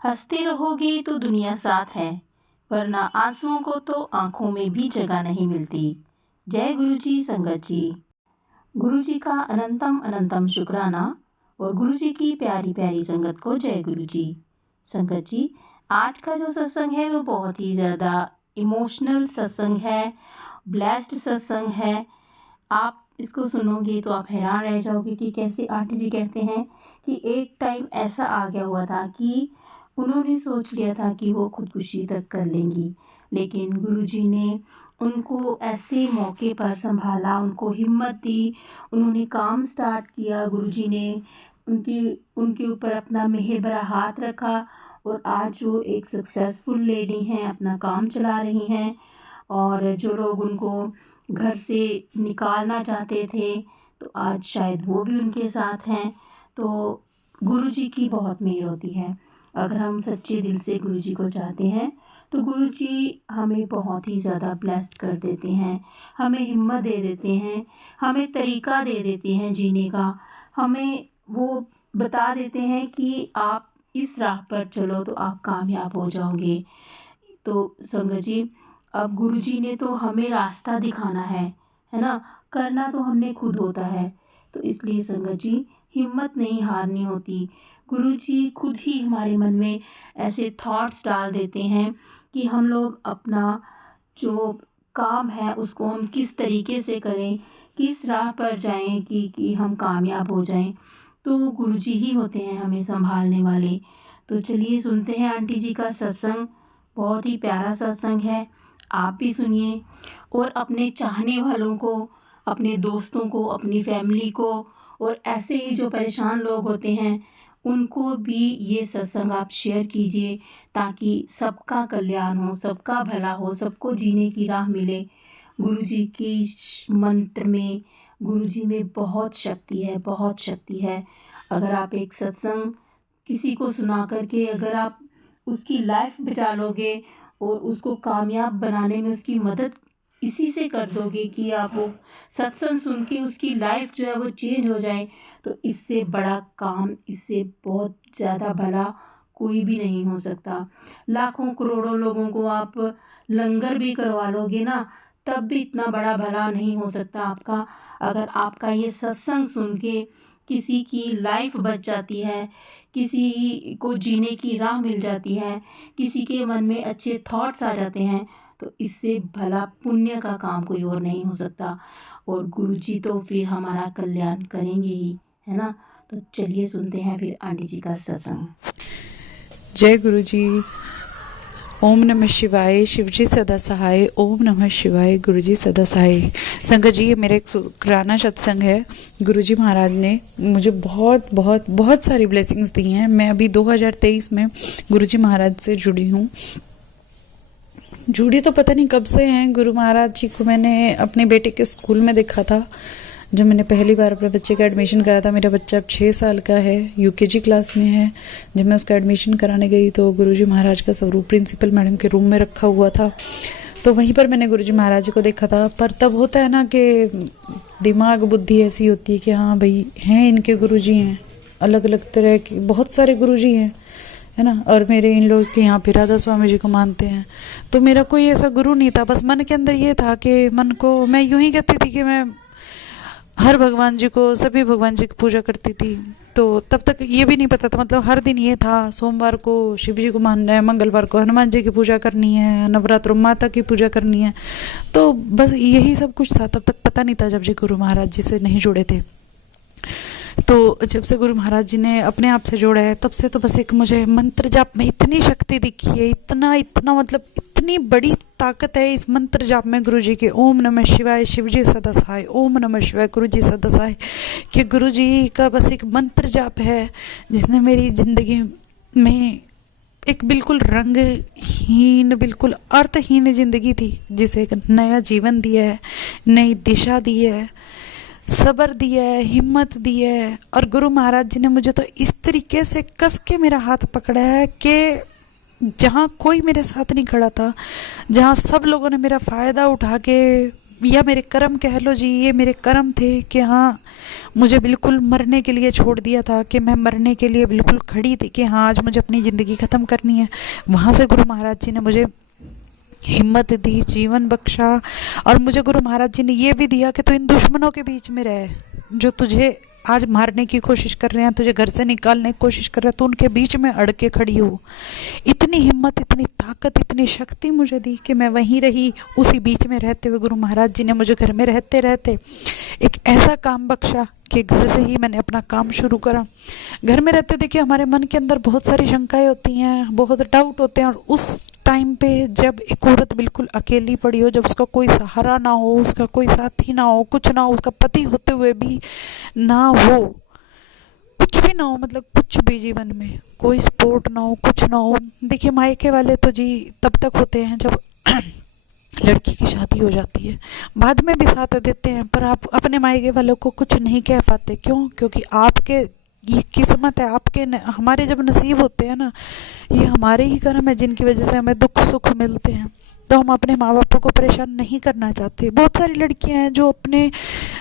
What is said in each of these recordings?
हंसते रहोगे तो दुनिया साथ है, वरना आंसुओं को तो आंखों में भी जगह नहीं मिलती। जय गुरु जी संगत जी। गुरु जी का अनंतम अनंतम शुक्राना और गुरु जी की प्यारी प्यारी संगत को जय गुरु जी। संगत जी, आज का जो सत्संग है वो बहुत ही ज़्यादा इमोशनल सत्संग है, ब्लेस्ड सत्संग है। आप इसको सुनोगे तो आप हैरान रह जाओगे कि कैसे आंटी जी कहते हैं कि एक टाइम ऐसा आ गया हुआ था कि उन्होंने सोच लिया था कि वो खुदकुशी तक कर लेंगी, लेकिन गुरुजी ने उनको ऐसे मौके पर संभाला, उनको हिम्मत दी, उन्होंने काम स्टार्ट किया। गुरुजी ने उनकी उनके ऊपर अपना मेहर भरा हाथ रखा और आज वो एक सक्सेसफुल लेडी हैं, अपना काम चला रही हैं। और जो लोग उनको घर से निकालना चाहते थे तो आज शायद वो भी उनके साथ हैं। तो गुरुजी की बहुत मेहर होती है। अगर हम सच्चे दिल से गुरुजी को चाहते हैं तो गुरुजी हमें बहुत ही ज़्यादा ब्लेस्ड कर देते हैं, हमें हिम्मत दे देते हैं, हमें तरीका दे देते हैं जीने का, हमें वो बता देते हैं कि आप इस राह पर चलो तो आप कामयाब हो जाओगे। तो संगत जी, अब गुरुजी ने तो हमें रास्ता दिखाना है ना, करना तो हमने खुद होता है। तो इसलिए संगत जी, हिम्मत नहीं हारनी होती। गुरुजी खुद ही हमारे मन में ऐसे थॉट्स डाल देते हैं कि हम लोग अपना जो काम है उसको हम किस तरीके से करें, किस राह पर जाएं कि हम कामयाब हो जाएं। तो गुरुजी ही होते हैं हमें संभालने वाले। तो चलिए सुनते हैं आंटी जी का सत्संग। बहुत ही प्यारा सत्संग है, आप भी सुनिए और अपने चाहने वालों को, अपने दोस्तों को, अपनी फैमिली को और ऐसे ही जो परेशान लोग होते हैं उनको भी ये सत्संग आप शेयर कीजिए ताकि सबका कल्याण हो, सबका भला हो, सबको जीने की राह मिले। गुरुजी की मंत्र में, गुरुजी में बहुत शक्ति है, बहुत शक्ति है। अगर आप एक सत्संग किसी को सुना करके अगर आप उसकी लाइफ बचा लोगे और उसको कामयाब बनाने में उसकी मदद इसी से कर दोगे कि आप वो सत्संग सुन के उसकी लाइफ जो है वो चेंज हो जाए, तो इससे बड़ा काम, इससे बहुत ज़्यादा भला कोई भी नहीं हो सकता। लाखों करोड़ों लोगों को आप लंगर भी करवा लोगे ना, तब भी इतना बड़ा भला नहीं हो सकता आपका। अगर आपका ये सत्संग सुन के किसी की लाइफ बच जाती है, किसी को जीने की राह मिल जाती है, किसी के मन में अच्छे थॉट्स आ जाते हैं, तो इससे भला पुण्य का काम कोई और नहीं हो सकता। और गुरुजी तो फिर हमारा कल्याण करेंगे ही, है ना। तो चलिए सुनते हैं फिर आंटी जी का सत्संग। जय गुरु जी। ओम नमः शिवाय, शिव जी सदा सहाय। ओम नमः शिवाय, गुरु जी सदा सहाय। संगत जी, ये मेरा एक शुक्राना सत्संग है। गुरु जी महाराज ने मुझे बहुत बहुत बहुत सारी ब्लेसिंग्स दी हैं। मैं अभी 2023 में गुरु जी महाराज से जुड़ी हूँ। जुड़ी तो पता नहीं कब से हैं। गुरु महाराज जी को मैंने अपने बेटे के स्कूल में देखा था जब मैंने पहली बार अपने बच्चे का एडमिशन करा था। मेरा बच्चा अब 6 साल का है, यूकेजी क्लास में है। जब मैं उसका एडमिशन कराने गई तो गुरुजी महाराज का स्वरूप प्रिंसिपल मैडम के रूम में रखा हुआ था, तो वहीं पर मैंने गुरुजी महाराज जी को देखा था। पर तब होता है ना कि दिमाग बुद्धि ऐसी होती है कि हाँ भाई हैं, इनके गुरुजी हैं, अलग अलग तरह के बहुत सारे गुरुजी हैं, है ना। और मेरे इन लॉज के यहाँ पे राधा स्वामी जी को मानते हैं। तो मेरा कोई ऐसा गुरु नहीं था, बस मन के अंदर ये था कि मन को मैं यूं ही कहती थी कि मैं हर भगवान जी को, सभी भगवान जी की पूजा करती थी। तो तब तक ये भी नहीं पता था, मतलब हर दिन ये था सोमवार को शिव जी को मानना है, मंगलवार को हनुमान जी की पूजा करनी है, नवरात्रों माता की पूजा करनी है। तो बस यही सब कुछ था, तब तक पता नहीं था जब जी गुरु महाराज जी से नहीं जुड़े थे। तो जब से गुरु महाराज जी ने अपने आप से जोड़ा है तब से तो बस एक मुझे मंत्र जाप में इतनी शक्ति दिखी है, इतना इतना मतलब इतनी बड़ी ताकत है इस मंत्र जाप में गुरु जी के। ओम नमः शिवाय, शिव जी सदा सहाय। ओम नमः शिवाय, गुरु जी सदा सहाय। कि गुरु जी का बस एक मंत्र जाप है जिसने मेरी ज़िंदगी में एक बिल्कुल रंगहीन, बिल्कुल अर्थहीन ज़िंदगी थी, जिसे एक नया जीवन दिया है, नई दिशा दी है, सब्र दिया है, हिम्मत दी है। और गुरु महाराज जी ने मुझे तो इस तरीके से कस के मेरा हाथ पकड़ा है कि जहाँ कोई मेरे साथ नहीं खड़ा था, जहाँ सब लोगों ने मेरा फ़ायदा उठा के या मेरे कर्म कह लो जी, ये मेरे कर्म थे कि हाँ मुझे बिल्कुल मरने के लिए छोड़ दिया था, कि मैं मरने के लिए बिल्कुल खड़ी थी कि हाँ आज मुझे अपनी ज़िंदगी ख़त्म करनी है। वहाँ से गुरु महाराज जी ने मुझे हिम्मत दी, जीवन बख्शा, और मुझे गुरु महाराज जी ने ये भी दिया कि तू इन दुश्मनों के बीच में रहे जो तुझे आज मारने की कोशिश कर रहे हैं, तुझे घर से निकालने की कोशिश कर रहे हैं, तो उनके बीच में अड़ के खड़ी हो। इतनी हिम्मत, इतनी ताकत, इतनी शक्ति मुझे दी कि मैं वहीं रही। उसी बीच में रहते हुए गुरु महाराज जी ने मुझे घर में रहते रहते एक ऐसा काम बख्शा कि घर से ही मैंने अपना काम शुरू करा। घर में रहते देखिए हमारे मन के अंदर बहुत सारी शंकाएं होती हैं, बहुत डाउट होते हैं, और उस टाइम पे जब एक औरत बिल्कुल अकेली पड़ी हो, जब उसका कोई सहारा ना हो, उसका कोई साथी ना हो, कुछ ना हो, उसका पति होते हुए भी ना हो, कुछ भी ना हो, मतलब कुछ भी जीवन में कोई सपोर्ट ना हो, कुछ ना हो। देखिए मायके वाले तो जी तब तक होते हैं जब लड़की की शादी हो जाती है, बाद में भी साथ देते हैं, पर आप अपने मायके वालों को कुछ नहीं कह पाते। क्यों? क्योंकि आपके ये किस्मत है, आपके हमारे जब नसीब होते हैं ना, ये हमारे ही कर्म है जिनकी वजह से हमें दुख सुख मिलते हैं। तो हम अपने माँ बापों को परेशान नहीं करना चाहते। बहुत सारी लड़कियां हैं जो अपने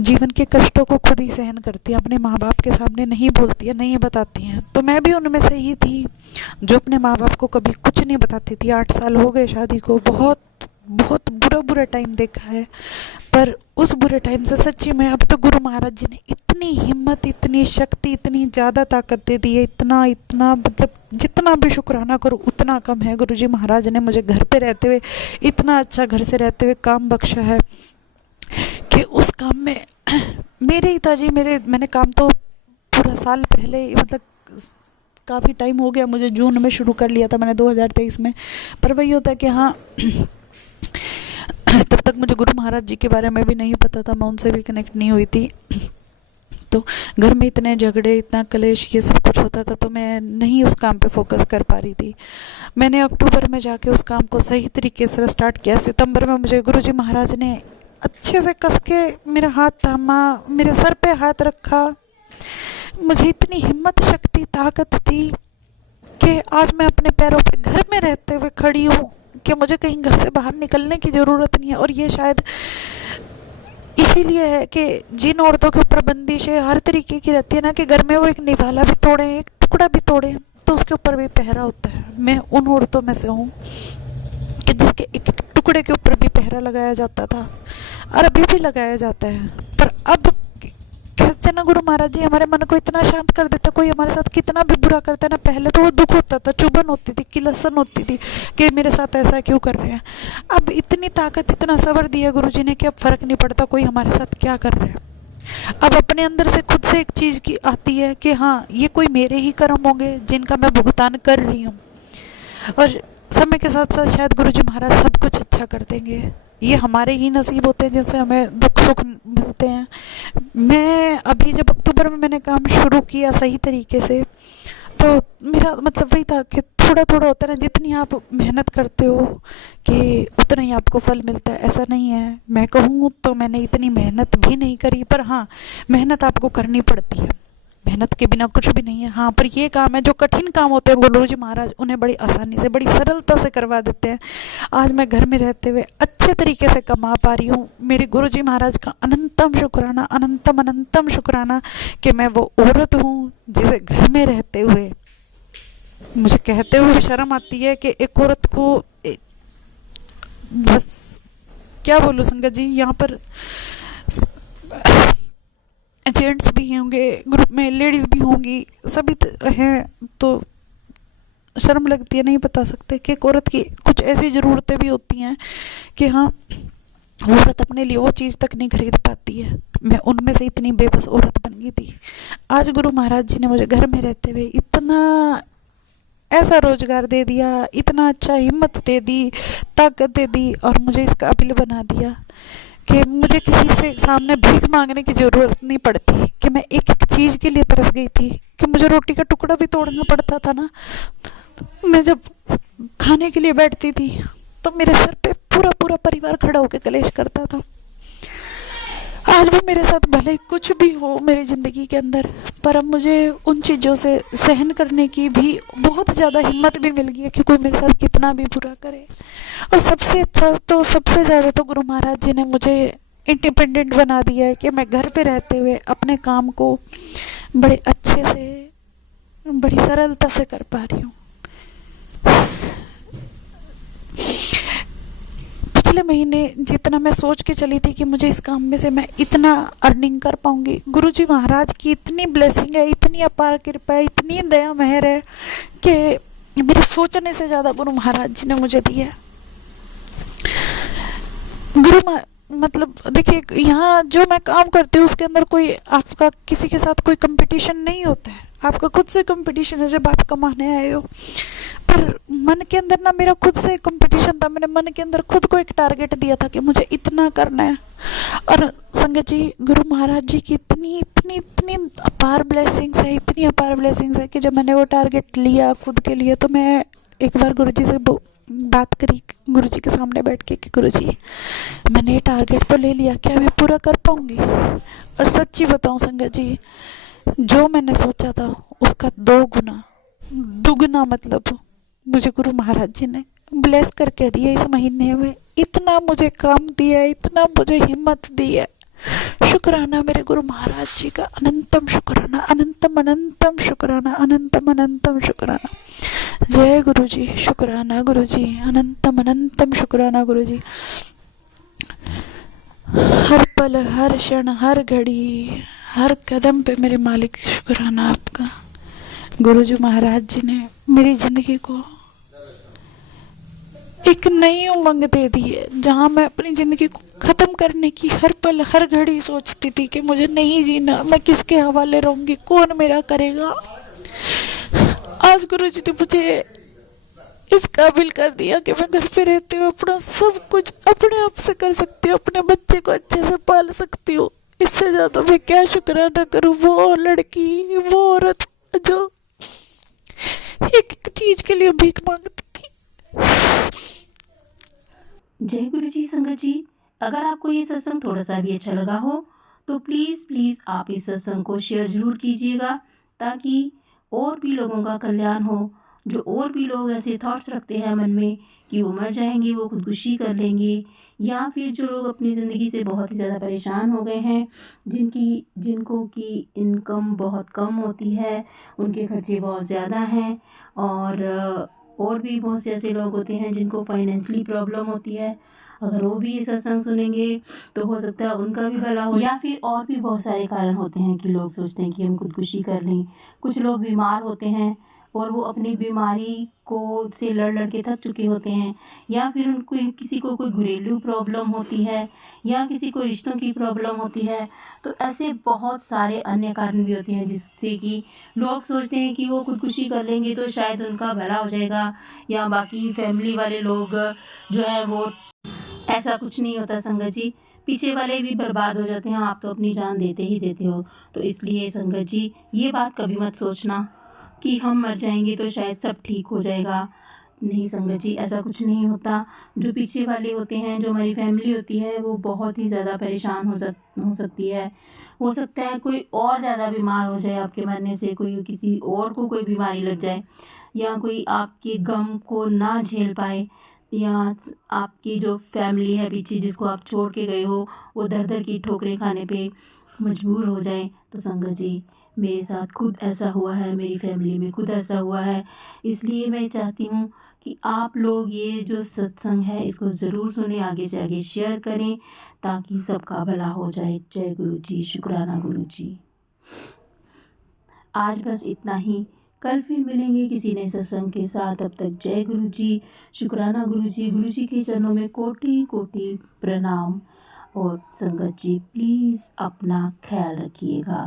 जीवन के कष्टों को खुद ही सहन करती हैं, अपने माँ बाप के सामने नहीं बोलती है, नहीं बताती हैं। तो मैं भी उनमें से ही थी जो अपने माँ बाप को कभी कुछ नहीं बताती थी। 8 साल हो गए शादी को, बहुत बहुत बुरा टाइम देखा है, पर उस बुरे टाइम से सच्ची में अब तो गुरु महाराज जी ने इतनी हिम्मत, इतनी शक्ति, इतनी ज़्यादा ताकत दे दी है, इतना मतलब जितना भी शुक्राना करो उतना कम है। गुरु जी महाराज ने मुझे घर पे रहते हुए इतना अच्छा, घर से रहते हुए काम बख्शा है कि उस काम में मेरे ही था जी। मैंने काम तो पूरा साल पहले, मतलब काफ़ी टाइम हो गया, मुझे जून में शुरू कर लिया था मैंने 2023 में, पर वही होता है कि हाँ तब तक मुझे गुरु महाराज जी के बारे में भी नहीं पता था, मैं उनसे भी कनेक्ट नहीं हुई थी। तो घर में इतने झगड़े, इतना कलेश, ये सब कुछ होता था, तो मैं नहीं उस काम पे फोकस कर पा रही थी। मैंने अक्टूबर में जाके उस काम को सही तरीके से स्टार्ट किया। सितंबर में मुझे गुरु जी महाराज ने अच्छे से कस के मेरा हाथ थामा, मेरे सर पे हाथ रखा। मुझे इतनी हिम्मत, शक्ति, ताकत थी कि आज मैं अपने पैरों पे घर में रहते हुए खड़ी हूँ, कि मुझे कहीं घर से बाहर निकलने की ज़रूरत नहीं है। और ये शायद इसीलिए है कि जिन औरतों के ऊपर बंदिशें हर तरीके की रहती है ना, कि घर में वो एक निवाला भी तोड़े, एक टुकड़ा भी तोड़े, तो उसके ऊपर भी पहरा होता है। मैं उन औरतों में से हूँ कि जिसके एक टुकड़े के ऊपर भी पहरा लगाया जाता था, और अभी भी लगाया जाता है। पर अब कहते ना गुरु महाराज जी हमारे मन को इतना शांत कर देता, कोई हमारे साथ कितना भी बुरा करता है ना, पहले तो वो दुख होता था, चुभन होती थी, किलसन होती थी कि मेरे साथ ऐसा क्यों कर रहे हैं। अब इतनी ताकत, इतना सब्र दिया गुरु जी ने कि अब फर्क नहीं पड़ता कोई हमारे साथ क्या कर रहा है। अब अपने अंदर से खुद से एक चीज़ की आती है कि हाँ ये कोई मेरे ही कर्म होंगे जिनका मैं भुगतान कर रही हूँ, और समय के साथ साथ शायद गुरु जी महाराज सब कुछ अच्छा कर देंगे। ये हमारे ही नसीब होते हैं जिनसे हमें दुख सुख मिलते हैं। मैं अभी जब अक्टूबर में मैंने काम शुरू किया सही तरीके से, तो मेरा मतलब वही था कि थोड़ा थोड़ा होता है ना, जितनी आप मेहनत करते हो कि उतना ही आपको फल मिलता है, ऐसा नहीं है। मैं कहूँ तो मैंने इतनी मेहनत भी नहीं करी, पर हाँ मेहनत आपको करनी पड़ती है, मेहनत के बिना कुछ भी नहीं है। हाँ पर ये काम है, जो कठिन काम होते हैं गुरु जी महाराज उन्हें बड़ी आसानी से, बड़ी सरलता से करवा देते हैं। आज मैं घर में रहते हुए अच्छे तरीके से कमा पा रही हूँ। मेरे गुरु जी महाराज का अनंतम शुक्राना, अनंतम अनंतम शुक्राना कि मैं वो औरत हूँ जिसे घर में रहते हुए, मुझे कहते हुए शर्म आती है कि एक औरत को बस क्या बोलूँ संगत जी, यहाँ पर जेंट्स भी होंगे ग्रुप में, लेडीज़ भी होंगी, सभी हैं, तो शर्म लगती है, नहीं बता सकते कि एक औरत की कुछ ऐसी ज़रूरतें भी होती हैं कि हाँ औरत अपने लिए वो चीज़ तक नहीं खरीद पाती है। मैं उनमें से इतनी बेबस औरत बन गई थी। आज गुरु महाराज जी ने मुझे घर में रहते हुए इतना ऐसा रोजगार दे दिया, इतना अच्छा हिम्मत दे दी, ताकत दे दी, और मुझे इस काबिल बना दिया कि मुझे किसी से सामने भीख मांगने की ज़रूरत नहीं पड़ती। कि मैं एक एक चीज़ के लिए तरस गई थी कि मुझे रोटी का टुकड़ा भी तोड़ना पड़ता था ना। मैं जब खाने के लिए बैठती थी तो मेरे सर पे पूरा पूरा परिवार खड़ा होकर कलेश करता था। आज भी मेरे साथ भले ही कुछ भी हो मेरी ज़िंदगी के अंदर, पर अब मुझे उन चीज़ों से सहन करने की भी बहुत ज़्यादा हिम्मत भी मिल गई है कि कोई मेरे साथ कितना भी बुरा करे। और सबसे अच्छा तो सबसे ज़्यादा तो गुरु महाराज जी ने मुझे इंडिपेंडेंट बना दिया है कि मैं घर पे रहते हुए अपने काम को बड़े अच्छे से, बड़ी सरलता से कर पा रही हूँ। पिछले महीने जितना मैं सोच के चली थी कि मुझे इस काम में से मैं इतना अर्निंग कर पाऊंगी, गुरुजी महाराज की इतनी ब्लेसिंग है, इतनी अपार कृपा है, इतनी दया मेहर है कि मेरे सोचने से ज़्यादा गुरु महाराज जी ने मुझे दिया है। मतलब देखिए, यहाँ जो मैं काम करती हूँ उसके अंदर कोई आपका किसी के साथ कोई कंपटीशन नहीं होता है, आपका खुद से कंपटीशन है जब आप कमाने आए हो। पर मन के अंदर ना मेरा खुद से कंपटीशन था, मैंने मन के अंदर खुद को एक टारगेट दिया था कि मुझे इतना करना है। और संगत जी, गुरु महाराज जी की इतनी इतनी इतनी अपार ब्लेसिंग्स है, इतनी अपार ब्लेसिंग्स है कि जब मैंने वो टारगेट लिया खुद के लिए, तो मैं एक बार गुरु जी से बात करी, गुरु जी के सामने बैठ के कि गुरु जी, मैंने ये टारगेट तो ले लिया, क्या मैं पूरा कर पाऊंगी? और सच्ची बताऊं संगत जी, जो मैंने सोचा था उसका 2 गुना दुगना मतलब मुझे गुरु महाराज जी ने ब्लेस करके दिया। इस महीने में इतना मुझे काम दिया है, इतना मुझे हिम्मत दी है। शुक्राना मेरे गुरु महाराज जी का, अनंतम शुक्राना, अनंतम अनंतम शुक्राना, अनंतम अनंतम शुक्राना। जय गुरु जी, शुक्राना गुरु जी, अनंतम अनंतम शुक्राना गुरु जी। हर पल, हर क्षण, हर घड़ी, हर कदम पे मेरे मालिक शुक्राना आपका। गुरु जी महाराज जी ने मेरी ज़िंदगी को एक नई उमंग दे दी है, जहाँ मैं अपनी ज़िंदगी को ख़त्म करने की हर पल हर घड़ी सोचती थी कि मुझे नहीं जीना, मैं किसके हवाले रहूँगी, कौन मेरा करेगा। आज गुरु जी ने मुझे इस काबिल कर दिया कि मैं घर पे रहते हुए अपना सब कुछ अपने आप से कर सकती हूँ, अपने बच्चे को अच्छे से पाल सकती हूँ। इससे ज़्यादा मैं क्या शुक्राना करूँ वो लड़की, वो औरत जो एक एक चीज़ के लिए भीख मांगती थी। जय गुरु जी। संगत जी, अगर आपको ये सत्संग थोड़ा सा भी अच्छा लगा हो तो प्लीज़ आप इस सत्संग को शेयर ज़रूर कीजिएगा, ताकि और भी लोगों का कल्याण हो। जो और भी लोग ऐसे थॉट्स रखते हैं मन में कि वो मर जाएंगे, वो खुदकुशी कर लेंगे, या फिर जो लोग अपनी ज़िंदगी से बहुत ही ज़्यादा परेशान हो गए हैं, जिनको की इनकम बहुत कम होती है, उनके खर्चे बहुत ज़्यादा हैं, और भी बहुत से ऐसे लोग होते हैं जिनको फाइनेंशियली प्रॉब्लम होती है, अगर वो भी ये सत्संग सुनेंगे तो हो सकता है उनका भी भला हो। या फिर और भी बहुत सारे कारण होते हैं कि लोग सोचते हैं कि हम खुदकुशी कर लें। कुछ लोग बीमार होते हैं और वो अपनी बीमारी से लड़ के थक चुके होते हैं, या फिर उनको किसी को कोई घरेलू प्रॉब्लम होती है, या किसी को रिश्तों की प्रॉब्लम होती है। तो ऐसे बहुत सारे अन्य कारण भी होते हैं जिससे कि लोग सोचते हैं कि वो खुदकुशी कर लेंगे तो शायद उनका भला हो जाएगा, या बाकी फैमिली वाले लोग जो है वो। ऐसा कुछ नहीं होता संगत जी, पीछे वाले भी बर्बाद हो जाते हैं, आप तो अपनी जान देते ही देते हो। तो इसलिए संगत जी, ये बात कभी मत सोचना कि हम मर जाएंगे तो शायद सब ठीक हो जाएगा। नहीं संगत जी, ऐसा कुछ नहीं होता। जो पीछे वाले होते हैं, जो हमारी फैमिली होती है, वो बहुत ही ज़्यादा परेशान हो सकती है। हो सकता है कोई और ज़्यादा बीमार हो जाए आपके मरने से, कोई किसी और को कोई बीमारी लग जाए, या कोई आपके गम को ना झेल पाए, या आपकी जो फैमिली है पीछे जिसको आप छोड़ के गए हो, वो दर की ठोकरें खाने पे मजबूर हो जाए। तो संगत जी, मेरे साथ खुद ऐसा हुआ है, मेरी फैमिली में खुद ऐसा हुआ है। इसलिए मैं चाहती हूँ कि आप लोग ये जो सत्संग है इसको ज़रूर सुने, आगे से आगे शेयर करें, ताकि सबका भला हो जाए। जय गुरु जी, शुक्राना गुरु जी। आज बस इतना ही, कल फिर मिलेंगे किसी नए सत्संग के साथ। तब तक जय गुरु जी, शुक्राना गुरु जी। गुरु जी के चरणों में कोटि कोटि प्रणाम। और संगत जी, प्लीज़ अपना ख्याल रखिएगा।